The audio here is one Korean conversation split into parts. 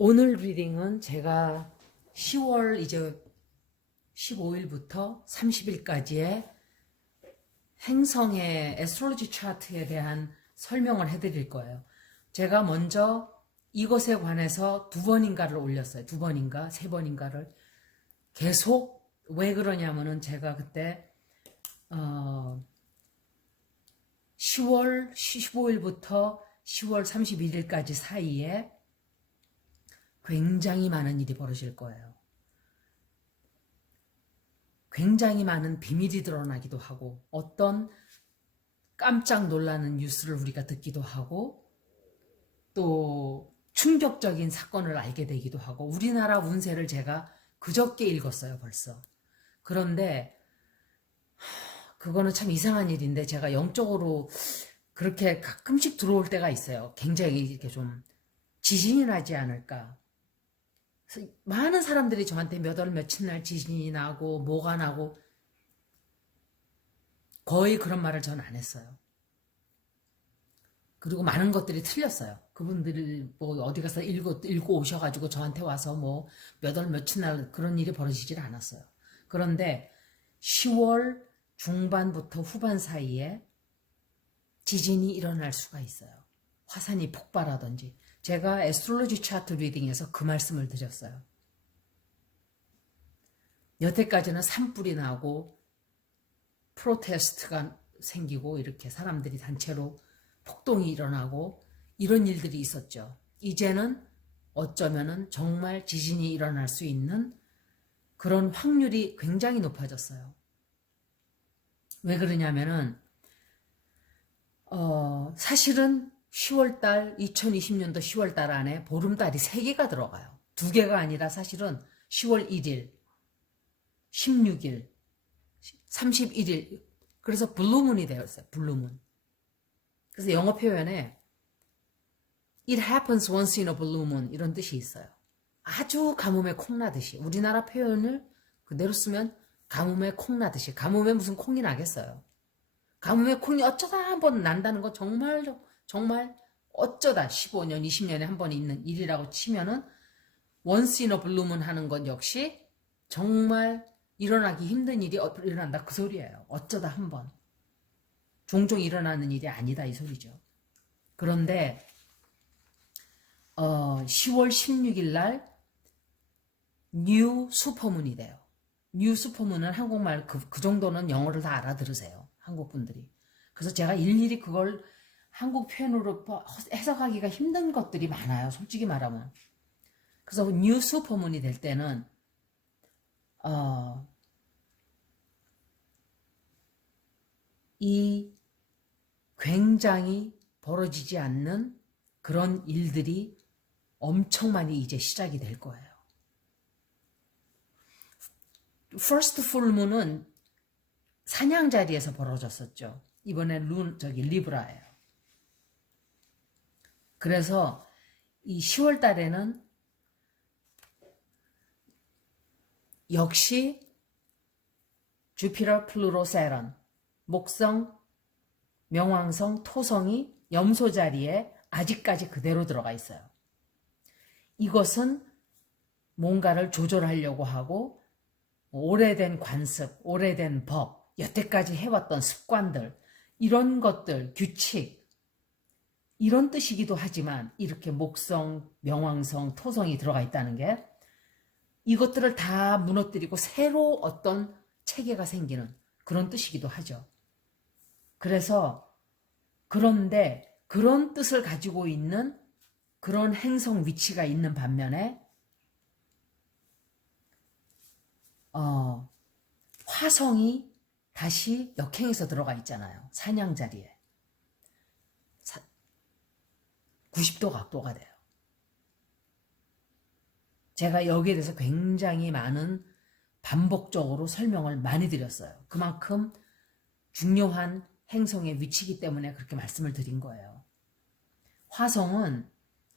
오늘 리딩은 제가 10월 이제 15일부터 30일까지의 행성의 에스트롤로지 차트에 대한 설명을 해드릴 거예요. 제가 먼저 이것에 관해서 두 번인가를 올렸어요. 두 번인가 세 번인가를 계속. 왜 그러냐면은 제가 그때 10월 15일부터 10월 31일까지 사이에 굉장히 많은 일이 벌어질 거예요. 굉장히 많은 비밀이 드러나기도 하고 어떤 깜짝 놀라는 뉴스를 우리가 듣기도 하고 또 충격적인 사건을 알게 되기도 하고. 우리나라 운세를 제가 그저께 읽었어요, 벌써. 그런데 그거는 참 이상한 일인데 제가 영적으로 그렇게 가끔씩 들어올 때가 있어요. 굉장히 이렇게 좀 지진이 나지 않을까. 많은 사람들이 저한테 몇 월 며칠 날 지진이 나고 뭐가 나고 거의 그런 말을 전 안 했어요. 그리고 많은 것들이 틀렸어요. 그분들이 뭐 어디 가서 읽고 오셔가지고 저한테 와서 뭐 몇 월 며칠 날 그런 일이 벌어지질 않았어요. 그런데 10월 중반부터 후반 사이에 지진이 일어날 수가 있어요. 화산이 폭발하든지. 제가 에스트롤로지 차트 리딩에서 그 말씀을 드렸어요. 여태까지는 산불이 나고 프로테스트가 생기고 이렇게 사람들이 단체로 폭동이 일어나고 이런 일들이 있었죠. 이제는 어쩌면은 정말 지진이 일어날 수 있는 그런 확률이 굉장히 높아졌어요. 왜 그러냐면은 사실은 10월달 2020년도 10월달 안에 보름달이 3개가 들어가요. 2개가 아니라 사실은 10월 1일, 16일, 31일. 그래서 블루문이 되었어요. 블루문. 그래서 영어 표현에 It happens once in a blue moon 이런 뜻이 있어요. 아주 가뭄에 콩나듯이. 우리나라 표현을 그대로 쓰면 가뭄에 콩나듯이. 가뭄에 무슨 콩이 나겠어요. 가뭄에 콩이 어쩌다 한번 난다는 건 정말 어쩌다 15년, 20년에 한 번 있는 일이라고 치면은 once in a blue moon 하는 건 역시 정말 일어나기 힘든 일이 일어난다 그 소리예요. 어쩌다 한 번. 종종 일어나는 일이 아니다 이 소리죠. 그런데 10월 16일 날 뉴 슈퍼문이 돼요. 뉴 슈퍼문은 한국말 그 정도는 영어를 다 알아들으세요. 한국 분들이. 그래서 제가 일일이 그걸 한국 표현으로 해석하기가 힘든 것들이 많아요. 솔직히 말하면. 그래서 뉴 슈퍼문이 될 때는 이 굉장히 벌어지지 않는 그런 일들이 엄청 많이 이제 시작이 될 거예요. First Full Moon은 사냥 자리에서 벌어졌었죠. 이번에 리브라예요. 그래서 이 10월 달에는 역시 주피터, 플루토, 세런, 목성, 명왕성, 토성이 염소 자리에 아직까지 그대로 들어가 있어요. 이것은 뭔가를 조절하려고 하고 오래된 관습, 오래된 법, 여태까지 해왔던 습관들, 이런 것들, 규칙, 이런 뜻이기도 하지만 이렇게 목성, 명왕성, 토성이 들어가 있다는 게 이것들을 다 무너뜨리고 새로 어떤 체계가 생기는 그런 뜻이기도 하죠. 그래서 그런데 그런 뜻을 가지고 있는 그런 행성 위치가 있는 반면에 화성이 다시 역행해서 들어가 있잖아요. 사냥 자리에. 90도 각도가 돼요. 제가 여기에 대해서 굉장히 많은 반복적으로 설명을 많이 드렸어요. 그만큼 중요한 행성의 위치이기 때문에 그렇게 말씀을 드린 거예요. 화성은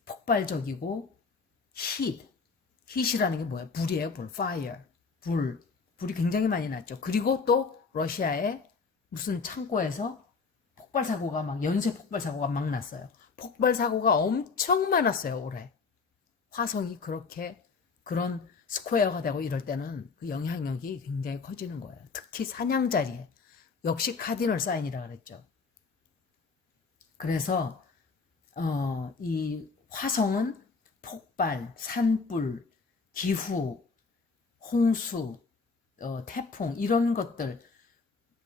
폭발적이고 heat이라는 게 뭐예요? 불이에요. 불, fire, 불이 굉장히 많이 났죠. 그리고 또 러시아의 무슨 창고에서 연쇄 폭발 사고가 막 났어요. 폭발 사고가 엄청 많았어요, 올해. 화성이 그렇게 그런 스퀘어가 되고 이럴 때는 그 영향력이 굉장히 커지는 거예요. 특히 사냥자리에. 역시 카디널 사인이라 그랬죠. 그래서 이 화성은 폭발, 산불, 기후, 홍수, 태풍 이런 것들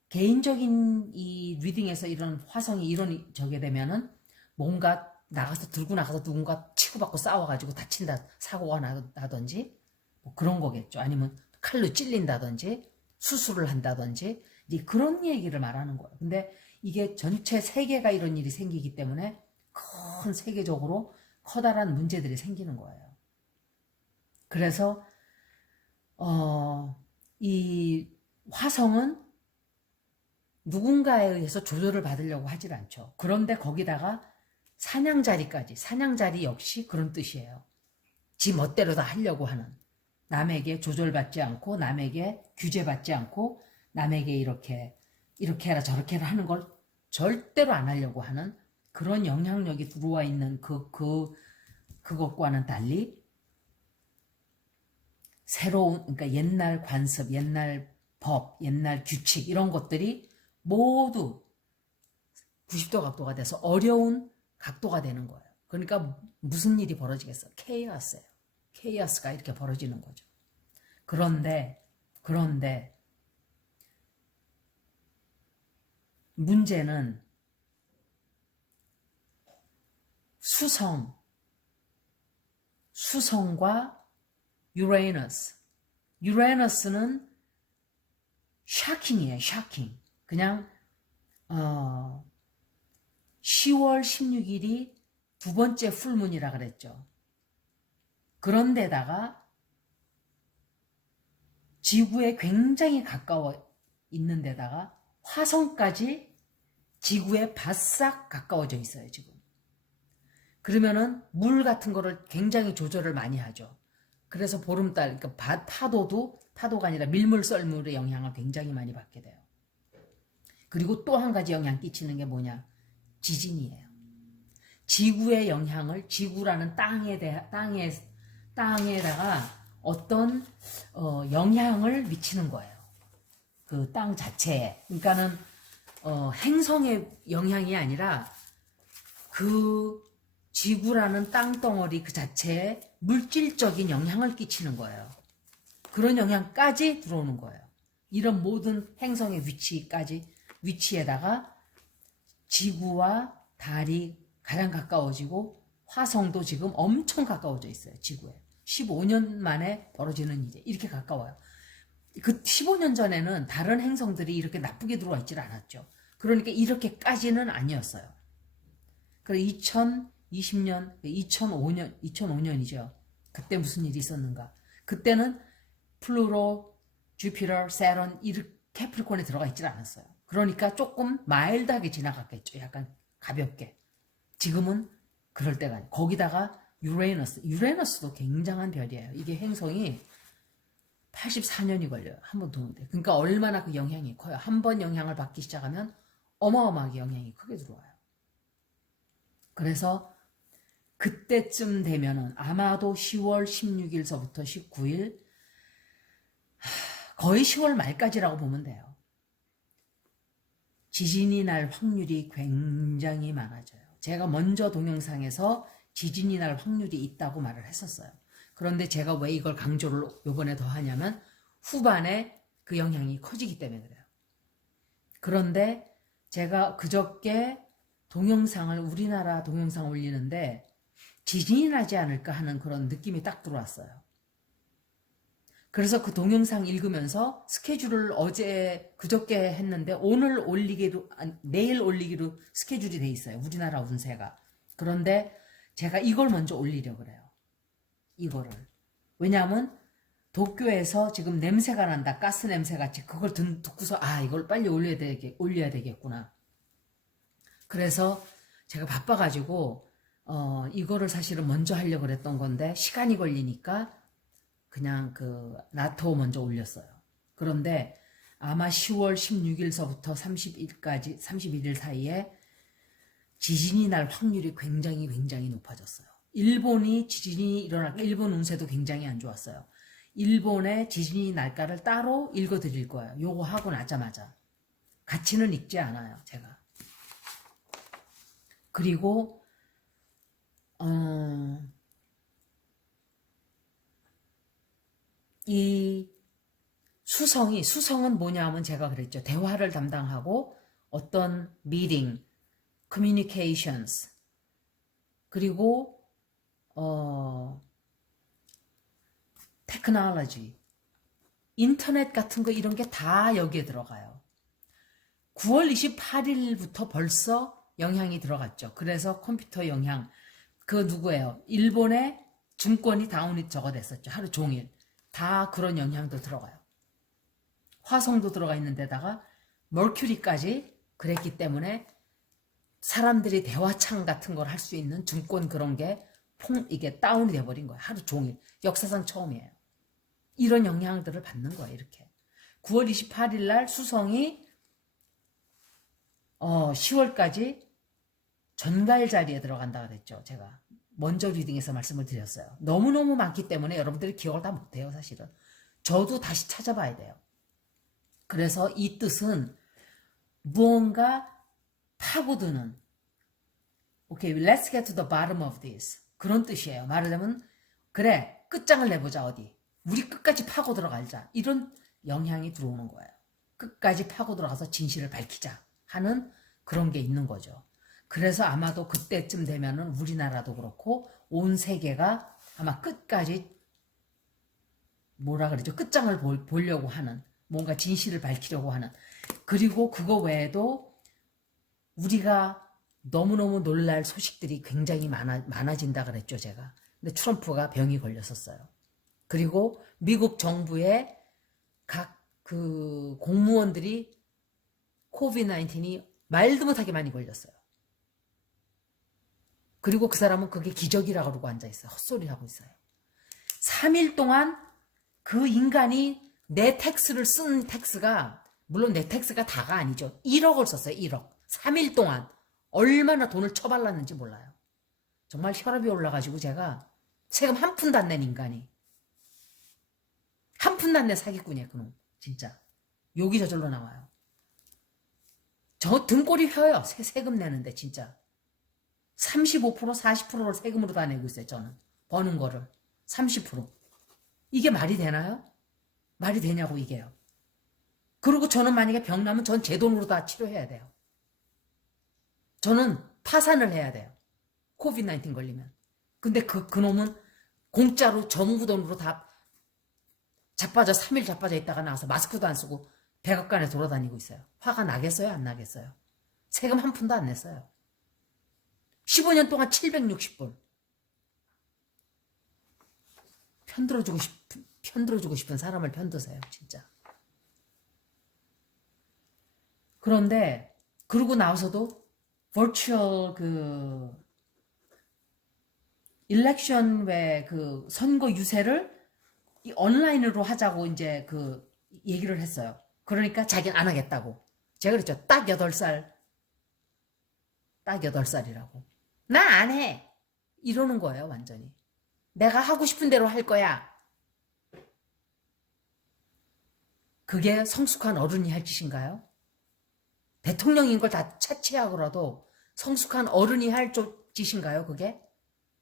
개인적인 이 리딩에서 이런 화성이 이런 저게 되면은 뭔가 나가서 들고 나가서 누군가 치고받고 싸워가지고 다친다 사고가 나든지 뭐 그런 거겠죠. 아니면 칼로 찔린다든지 수술을 한다든지 이제 그런 얘기를 말하는 거예요. 근데 이게 전체 세계가 이런 일이 생기기 때문에 큰 세계적으로 커다란 문제들이 생기는 거예요. 그래서 이 화성은 누군가에 의해서 조절을 받으려고 하질 않죠. 그런데 거기다가 사냥자리까지, 사냥자리 역시 그런 뜻이에요. 지 멋대로 다 하려고 하는, 남에게 조절받지 않고 남에게 규제받지 않고 남에게 이렇게 해라 저렇게 해라 하는 걸 절대로 안 하려고 하는 그런 영향력이 들어와 있는 그것과는 달리 새로운, 그러니까 옛날 관습, 옛날 법, 옛날 규칙 이런 것들이 모두 90도 각도가 돼서 어려운 각도가 되는 거예요. 그러니까 무슨 일이 벌어지겠어? 케이오스예요. 케이오스가 이렇게 벌어지는 거죠. 그런데 문제는 수성과 유레너스는 샤킹이에요. 샤킹. 그냥 10월 16일이 두 번째 풀문이라 그랬죠. 그런데다가 지구에 굉장히 가까워 있는 데다가 화성까지 지구에 바싹 가까워져 있어요, 지금. 그러면은 물 같은 거를 굉장히 조절을 많이 하죠. 그래서 보름달, 그러니까 파도가 아니라 밀물 썰물의 영향을 굉장히 많이 받게 돼요. 그리고 또 한 가지 영향 끼치는 게 뭐냐? 지진이에요. 지구의 영향을 지구라는 땅에다가 어떤 영향을 미치는 거예요. 그 땅 자체에. 그러니까는 행성의 영향이 아니라 그 지구라는 땅덩어리 그 자체에 물질적인 영향을 끼치는 거예요. 그런 영향까지 들어오는 거예요. 이런 모든 행성의 위치에다가 지구와 달이 가장 가까워지고 화성도 지금 엄청 가까워져 있어요. 지구에. 15년 만에 벌어지는 일이 이렇게 가까워요. 그 15년 전에는 다른 행성들이 이렇게 나쁘게 들어와 있질 않았죠. 그러니까 이렇게까지는 아니었어요. 그래 2020년, 2005년이죠. 그때 무슨 일이 있었는가? 그때는 플루토, 주피터, 세런 이렇게 캐프리콘에 들어가 있질 않았어요. 그러니까 조금 마일드하게 지나갔겠죠. 약간 가볍게. 지금은 그럴 때가 아니에요. 거기다가 유레너스도 굉장한 별이에요. 이게 행성이 84년이 걸려요. 한 번 도는데. 그러니까 얼마나 그 영향이 커요. 한 번 영향을 받기 시작하면 어마어마하게 영향이 크게 들어와요. 그래서 그때쯤 되면은 아마도 10월 16일서부터 19일 거의 10월 말까지라고 보면 돼요. 지진이 날 확률이 굉장히 많아져요. 제가 먼저 동영상에서 지진이 날 확률이 있다고 말을 했었어요. 그런데 제가 왜 이걸 강조를 이번에 더 하냐면 후반에 그 영향이 커지기 때문에 그래요. 그런데 제가 그저께 우리나라 동영상 올리는데 지진이 나지 않을까 하는 그런 느낌이 딱 들어왔어요. 그래서 그 동영상 읽으면서 스케줄을 그저께 했는데 내일 올리기로 스케줄이 돼 있어요. 우리나라 운세가. 그런데 제가 이걸 먼저 올리려고 그래요. 이거를. 왜냐하면 도쿄에서 지금 냄새가 난다. 가스 냄새 같이. 그걸 듣고서 이걸 빨리 올려야 되겠구나. 그래서 제가 바빠가지고 이거를 사실은 먼저 하려고 그랬던 건데 시간이 걸리니까 그냥 나토 먼저 올렸어요. 그런데 아마 10월 16일서부터 31일 사이에 지진이 날 확률이 굉장히 높아졌어요. 일본이 지진이 일어날까? 일본 운세도 굉장히 안 좋았어요. 일본의 지진이 날까를 따로 읽어드릴 거예요. 요거 하고 나자마자. 같이는 읽지 않아요, 제가. 그리고 이 수성은 뭐냐면 제가 그랬죠. 대화를 담당하고 어떤 meeting, communications, 그리고 technology, 인터넷 같은 거 이런 게 다 여기에 들어가요. 9월 28일부터 벌써 영향이 들어갔죠. 그래서 컴퓨터 영향, 그 누구예요? 일본의 증권이 다운이 저거 됐었죠. 하루 종일. 다 그런 영향도 들어가요. 화성도 들어가 있는 데다가 머큐리까지 그랬기 때문에 사람들이 대화창 같은 걸 할 수 있는 증권 그런 게 이게 다운이 돼버린 거예요. 하루 종일. 역사상 처음이에요. 이런 영향들을 받는 거예요. 이렇게. 9월 28일 날 수성이 10월까지 전갈 자리에 들어간다고 그랬죠. 제가 먼저 리딩에서 말씀을 드렸어요. 너무너무 많기 때문에 여러분들이 기억을 다 못해요. 사실은. 저도 다시 찾아봐야 돼요. 그래서 이 뜻은 무언가 파고드는 오케이, let's get to the bottom of this 그런 뜻이에요. 말하자면 그래, 끝장을 내보자. 어디 우리 끝까지 파고 들어가자. 이런 영향이 들어오는 거예요. 끝까지 파고 들어가서 진실을 밝히자 하는 그런 게 있는 거죠. 그래서 아마도 그때쯤 되면은 우리나라도 그렇고 온 세계가 아마 끝까지 뭐라 그러죠? 끝장을 보려고 하는, 뭔가 진실을 밝히려고 하는, 그리고 그거 외에도 우리가 너무너무 놀랄 소식들이 굉장히 많아진다 그랬죠, 제가. 근데 트럼프가 병이 걸렸었어요. 그리고 미국 정부의 각 그 공무원들이 코비드-19이 말도 못하게 많이 걸렸어요. 그리고 그 사람은 그게 기적이라고 그러고 앉아있어요. 헛소리 하고 있어요. 3일 동안 그 인간이 내 텍스를 쓴 텍스가, 물론 내 텍스가 다가 아니죠. 1억을 썼어요. 1억. 3일 동안 얼마나 돈을 처발랐는지 몰라요. 정말 혈압이 올라가지고 제가 세금 한 푼도 안 낸 인간이, 한 푼도 안 낸 사기꾼이에요. 그놈 진짜 욕이 저절로 나와요. 저 등골이 휘어요. 세금 내는데 진짜 35% 40%를 세금으로 다 내고 있어요. 저는 버는 거를 30%. 이게 말이 되나요? 말이 되냐고 이게요. 그리고 저는 만약에 병 나면 전 제 돈으로 다 치료해야 돼요. 저는 파산을 해야 돼요. 코비드-19 걸리면. 근데 그놈은 공짜로 정부 돈으로 다 자빠져 3일 자빠져 있다가 나와서 마스크도 안 쓰고 백악관에 돌아다니고 있어요. 화가 나겠어요? 안 나겠어요? 세금 한 푼도 안 냈어요. 15년 동안 760분. 편들어주고 싶은 사람을 편드세요. 진짜. 그런데 그러고 나와서도 버추얼 일렉션 왜 선거 유세를 이 온라인으로 하자고 이제 얘기를 했어요. 그러니까 자기는 안 하겠다고. 제가 그랬죠. 딱 8살. 딱 8살이라고. 나 안 해. 이러는 거예요, 완전히. 내가 하고 싶은 대로 할 거야. 그게 성숙한 어른이 할 짓인가요? 대통령인 걸 다 차치하고라도 성숙한 어른이 할 짓인가요, 그게?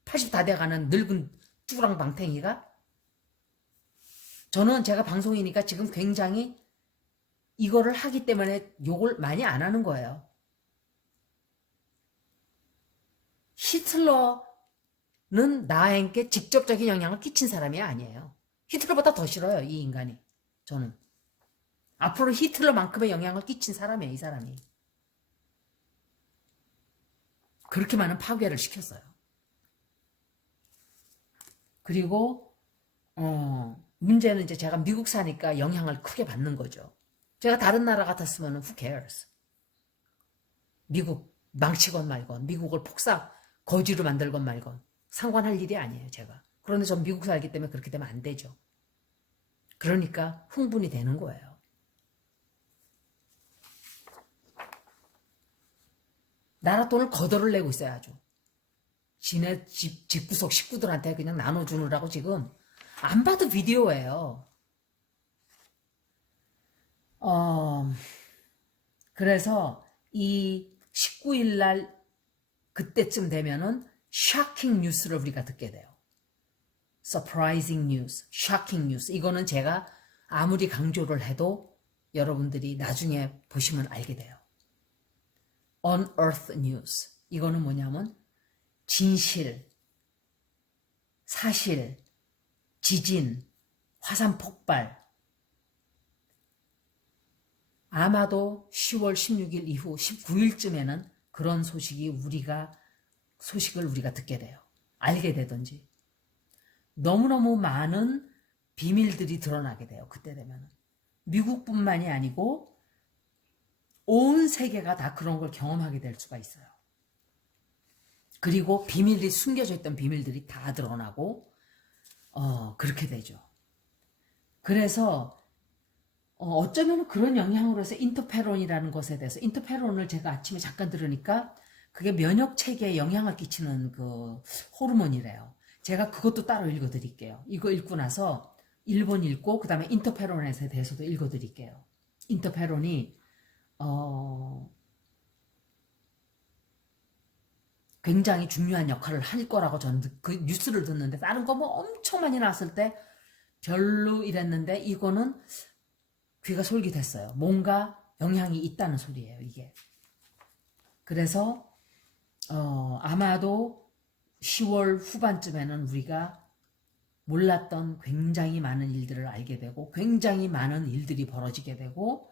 80 다 돼가는 늙은 쭈랑방탱이가? 저는 제가 방송이니까 지금 굉장히 이거를 하기 때문에 욕을 많이 안 하는 거예요. 히틀러는 나에게 직접적인 영향을 끼친 사람이 아니에요. 히틀러보다 더 싫어요, 이 인간이. 저는. 앞으로 히틀러만큼의 영향을 끼친 사람이에요, 이 사람이. 그렇게 많은 파괴를 시켰어요. 그리고 문제는 이제 제가 미국 사니까 영향을 크게 받는 거죠. 제가 다른 나라 같았으면 who cares? 미국 망치건 말건, 미국을 거지로 만들건 말건 상관할 일이 아니에요, 제가. 그런데 전 미국 살기 때문에 그렇게 되면 안 되죠. 그러니까 흥분이 되는 거예요. 나라 돈을 거덜을 내고 있어요, 아주. 지네 집구석 식구들한테 그냥 나눠주느라고 지금 안 봐도 비디오예요. 그래서 이 19일 날 그때쯤 되면은 shocking 뉴스를 우리가 듣게 돼요. surprising news, shocking news. 이거는 제가 아무리 강조를 해도 여러분들이 나중에 보시면 알게 돼요. unearthed news. 이거는 뭐냐면 진실, 사실, 지진, 화산 폭발. 아마도 10월 16일 이후 19일쯤에는 그런 소식을 우리가 듣게 돼요. 알게 되든지. 너무너무 많은 비밀들이 드러나게 돼요. 그때 되면. 미국뿐만이 아니고 온 세계가 다 그런 걸 경험하게 될 수가 있어요. 그리고 비밀이 숨겨져 있던 비밀들이 다 드러나고 그렇게 되죠. 그래서 어쩌면 그런 영향으로 해서 인터페론이라는 것에 대해서 인터페론을 제가 아침에 잠깐 들으니까 그게 면역 체계에 영향을 끼치는 그 호르몬이래요. 제가 그것도 따로 읽어드릴게요. 이거 읽고 나서 1번 읽고 그 다음에 인터페론에 대해서도 읽어드릴게요. 인터페론이 굉장히 중요한 역할을 할 거라고 저는 그 뉴스를 듣는데 다른 거 뭐 엄청 많이 나왔을 때 별로 이랬는데 이거는 귀가 솔깃했어요. 뭔가 영향이 있다는 소리예요, 이게. 그래서 아마도 10월 후반쯤에는 우리가 몰랐던 굉장히 많은 일들을 알게 되고 굉장히 많은 일들이 벌어지게 되고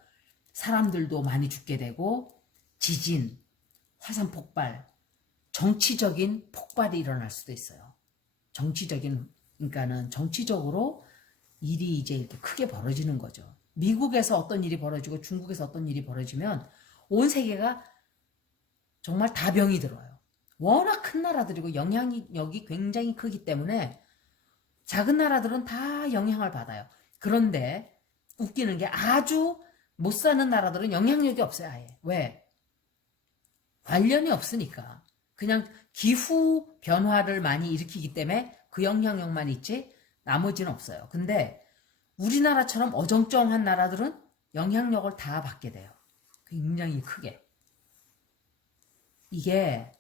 사람들도 많이 죽게 되고 지진, 화산 폭발, 정치적인 폭발이 일어날 수도 있어요. 그러니까는 정치적으로 일이 이제 이렇게 크게 벌어지는 거죠. 미국에서 어떤 일이 벌어지고 중국에서 어떤 일이 벌어지면 온 세계가 정말 다 병이 들어요. 워낙 큰 나라들이고 영향력이 굉장히 크기 때문에 작은 나라들은 다 영향을 받아요. 그런데 웃기는 게 아주 못 사는 나라들은 영향력이 없어요. 아예. 왜? 관련이 없으니까. 그냥 기후 변화를 많이 일으키기 때문에 그 영향력만 있지 나머지는 없어요. 근데 우리나라처럼 어정쩡한 나라들은 영향력을 다 받게 돼요. 굉장히 크게. 이게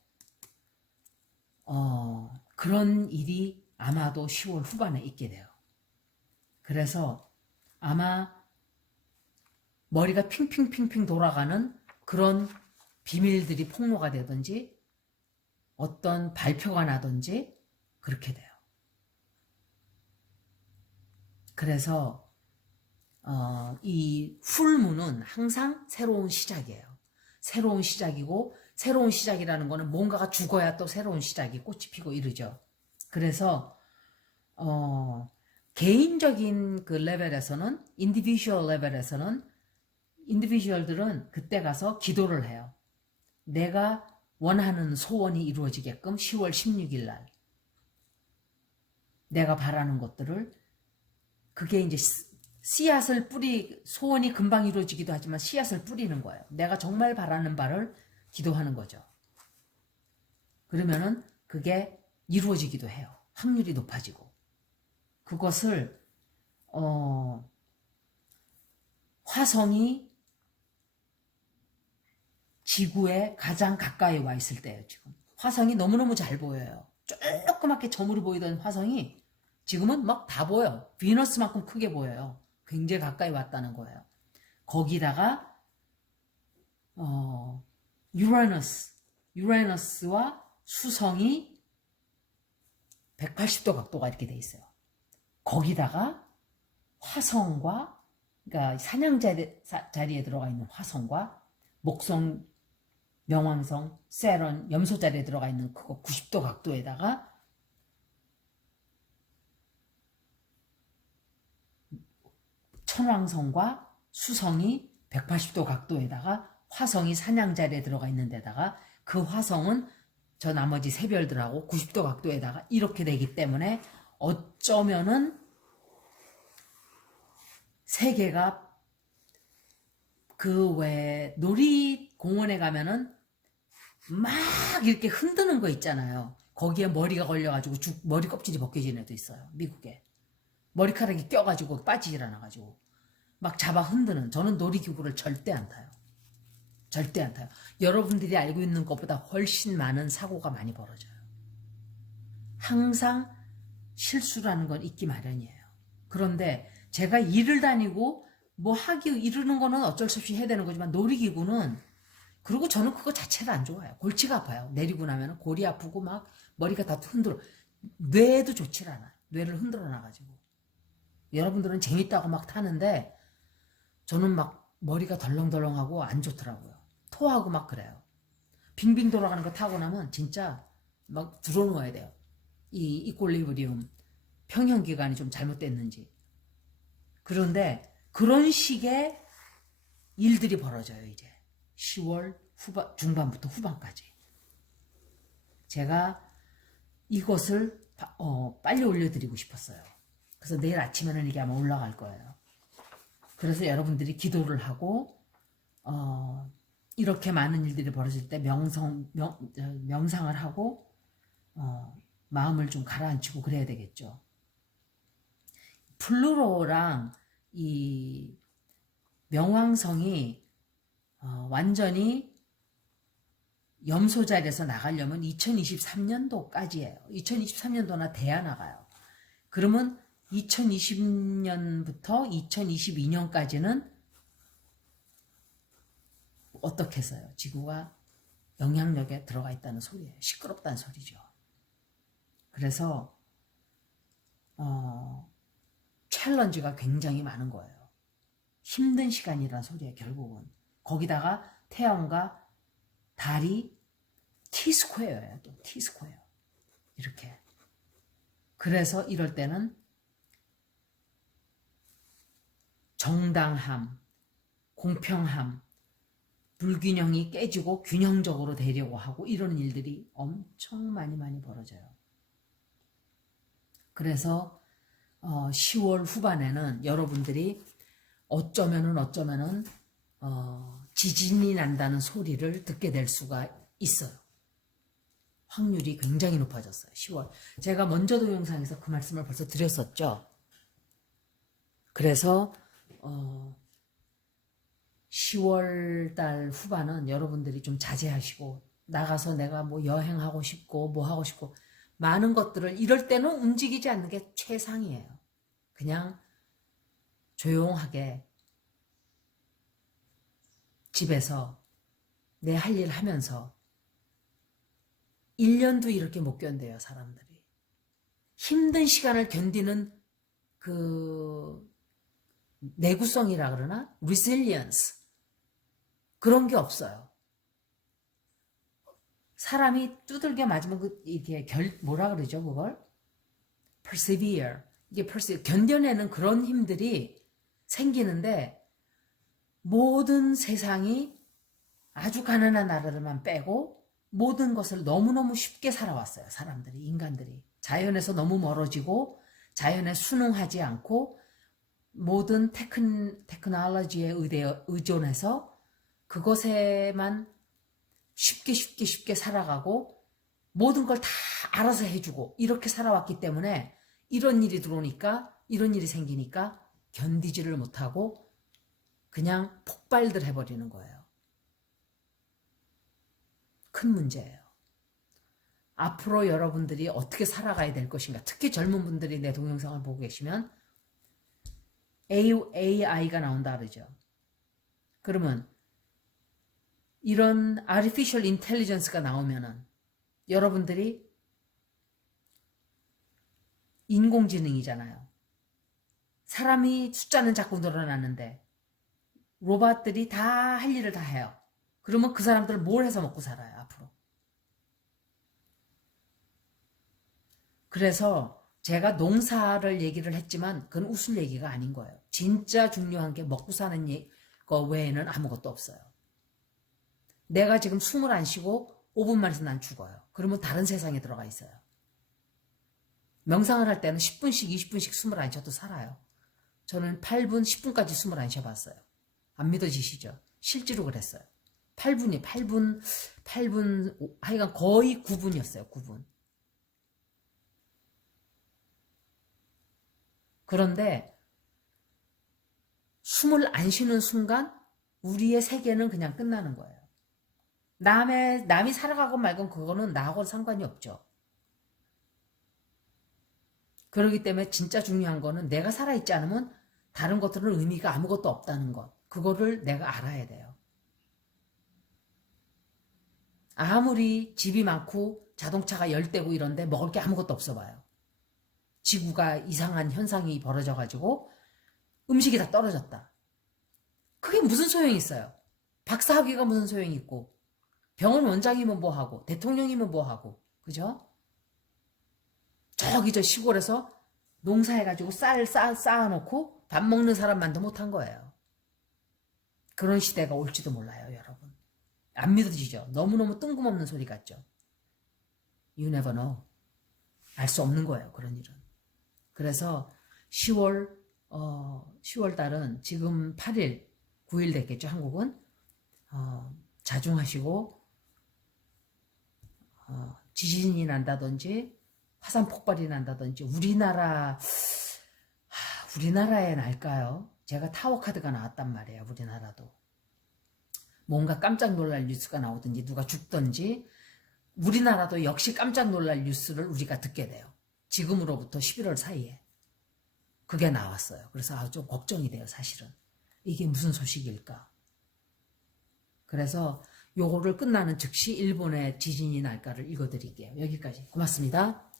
그런 일이 아마도 10월 후반에 있게 돼요. 그래서 아마 머리가 핑핑핑핑 돌아가는 그런 비밀들이 폭로가 되든지 어떤 발표가 나든지 그렇게 돼요. 그래서 이 풀문은 항상 새로운 시작이에요. 새로운 시작이고 새로운 시작이라는 거는 뭔가가 죽어야 또 새로운 시작이 꽃이 피고 이러죠. 그래서 개인적인 그 레벨에서는 인디비주얼 레벨에서는 인디비주얼들은 그때 가서 기도를 해요. 내가 원하는 소원이 이루어지게끔 10월 16일 날 내가 바라는 것들을 그게 이제 씨앗을 소원이 금방 이루어지기도 하지만 씨앗을 뿌리는 거예요. 내가 정말 바라는 바를 기도하는 거죠. 그러면은 그게 이루어지기도 해요. 확률이 높아지고. 그것을 화성이 지구에 가장 가까이 와 있을 때예요. 지금 화성이 너무너무 잘 보여요. 조그맣게 점으로 보이던 화성이 지금은 막 다 보여요. 비너스만큼 크게 보여요. 굉장히 가까이 왔다는 거예요. 거기다가 유라너스와 수성이 180도 각도가 이렇게 돼 있어요. 거기다가 화성과 그러니까 사냥 자리에 들어가 있는 화성과 목성, 명왕성, 세런, 염소 자리에 들어가 있는 그거 90도 각도에다가 천왕성과 수성이 180도 각도에다가 화성이 사냥 자리에 들어가 있는 데다가 그 화성은 저 나머지 세 별들하고 90도 각도에다가 이렇게 되기 때문에 어쩌면은 세계가 그 외 놀이공원에 가면은 막 이렇게 흔드는 거 있잖아요. 거기에 머리가 걸려가지고 머리 껍질이 벗겨진 애도 있어요. 미국에. 머리카락이 껴가지고 빠지질 않아가지고. 막 잡아 흔드는. 저는 놀이기구를 절대 안 타요. 절대 안 타요. 여러분들이 알고 있는 것보다 훨씬 많은 사고가 많이 벌어져요. 항상 실수라는 건 있기 마련이에요. 그런데 제가 일을 다니고 뭐 하기 이르는 거는 어쩔 수 없이 해야 되는 거지만 놀이기구는 그리고 저는 그거 자체가 안 좋아요. 골치가 아파요. 내리고 나면 골이 아프고 막 머리가 다 흔들어. 뇌에도 좋질 않아요. 뇌를 흔들어 놔가지고. 여러분들은 재밌다고 막 타는데 저는 막 머리가 덜렁덜렁하고 안 좋더라고요. 토하고 막 그래요. 빙빙 돌아가는 거 타고 나면 진짜 막 들어놓아야 돼요. 이 이퀄리브리움 평형기관이 좀 잘못됐는지. 그런데 그런 식의 일들이 벌어져요. 이제 10월 중반부터 후반까지. 제가 이것을 빨리 올려드리고 싶었어요. 그래서 내일 아침에는 이게 아마 올라갈 거예요. 그래서 여러분들이 기도를 하고 이렇게 많은 일들이 벌어질 때 명상을 하고 마음을 좀 가라앉히고 그래야 되겠죠. 플루로랑 이 명왕성이 완전히 염소 자리에서 나가려면 2023년도까지예요. 2023년도나 돼야 나가요. 그러면 2020년부터 2022년까지는 어떻게 했어요? 지구가 영향력에 들어가 있다는 소리예요. 시끄럽다는 소리죠. 그래서 챌린지가 굉장히 많은 거예요. 힘든 시간이란 소리예요. 결국은. 거기다가 태양과 달이 T-스퀘어예요. 또 T-스퀘어. 이렇게. 그래서 이럴 때는 정당함, 공평함, 불균형이 깨지고 균형적으로 되려고 하고 이런 일들이 엄청 많이 벌어져요. 그래서 10월 후반에는 여러분들이 어쩌면은 지진이 난다는 소리를 듣게 될 수가 있어요. 확률이 굉장히 높아졌어요. 10월. 제가 먼저 동영상에서 그 말씀을 벌써 드렸었죠. 그래서 10월 달 후반은 여러분들이 좀 자제하시고 나가서 내가 뭐 여행하고 싶고 뭐 하고 싶고 많은 것들을 이럴 때는 움직이지 않는 게 최상이에요. 그냥 조용하게 집에서 내 할 일 하면서 1년도 이렇게 못 견뎌요, 사람들이. 힘든 시간을 견디는 그 내구성이라 그러나? resilience. 그런 게 없어요. 사람이 두들겨 맞으면 이게 뭐라 그러죠, 그걸? persevere. 이게 견뎌내는 그런 힘들이 생기는데 모든 세상이 아주 가난한 나라들만 빼고 모든 것을 너무너무 쉽게 살아왔어요. 사람들이, 인간들이. 자연에서 너무 멀어지고 자연에 순응하지 않고 모든 테크놀로지에 의존해서 그것에만 쉽게 살아가고 모든 걸 다 알아서 해주고 이렇게 살아왔기 때문에 이런 일이 들어오니까 이런 일이 생기니까 견디지를 못하고 그냥 폭발들 해버리는 거예요. 큰 문제예요. 앞으로 여러분들이 어떻게 살아가야 될 것인가. 특히 젊은 분들이 내 동영상을 보고 계시면 AI가 나온다 그러죠. 그러면 이런 Artificial Intelligence가 나오면은 여러분들이 인공지능이잖아요. 사람이 숫자는 자꾸 늘어나는데 로봇들이 다 할 일을 다 해요. 그러면 그 사람들 뭘 해서 먹고 살아요, 앞으로. 그래서 제가 농사를 얘기를 했지만 그건 웃을 얘기가 아닌 거예요. 진짜 중요한 게 먹고 사는 거 외에는 아무것도 없어요. 내가 지금 숨을 안 쉬고 5분만 해서 난 죽어요. 그러면 다른 세상에 들어가 있어요. 명상을 할 때는 10분씩 20분씩 숨을 안 쉬어도 살아요. 저는 8분 10분까지 숨을 안 쉬어봤어요. 안 믿어지시죠? 실제로 그랬어요. 8분 하여간 거의 9분이었어요. 9분. 그런데 숨을 안 쉬는 순간 우리의 세계는 그냥 끝나는 거예요. 남이 살아가고 말건 그거는 나하고 상관이 없죠. 그렇기 때문에 진짜 중요한 거는 내가 살아있지 않으면 다른 것들은 의미가 아무것도 없다는 것. 그거를 내가 알아야 돼요. 아무리 집이 많고 자동차가 열대고 이런데 먹을 게 아무것도 없어 봐요. 지구가 이상한 현상이 벌어져가지고 음식이 다 떨어졌다. 그게 무슨 소용이 있어요? 박사학위가 무슨 소용이 있고, 병원 원장이면 뭐하고, 대통령이면 뭐하고, 그죠? 저기 저 시골에서 농사해가지고 쌀 쌓아놓고 밥 먹는 사람만도 못한 거예요. 그런 시대가 올지도 몰라요, 여러분. 안 믿어지죠? 너무너무 뜬금없는 소리 같죠? You never know. 알 수 없는 거예요, 그런 일은. 그래서 10월 달은 지금 8일, 9일 됐겠죠, 한국은. 자중하시고, 지진이 난다든지, 화산 폭발이 난다든지, 우리나라에 날까요? 제가 타워 카드가 나왔단 말이에요, 우리나라도. 뭔가 깜짝 놀랄 뉴스가 나오든지, 누가 죽든지, 우리나라도 역시 깜짝 놀랄 뉴스를 우리가 듣게 돼요. 지금으로부터 11월 사이에. 그게 나왔어요. 그래서 좀 걱정이 돼요, 사실은. 이게 무슨 소식일까? 그래서 요거를 끝나는 즉시 일본의 지진이 날까를 읽어드릴게요. 여기까지. 고맙습니다.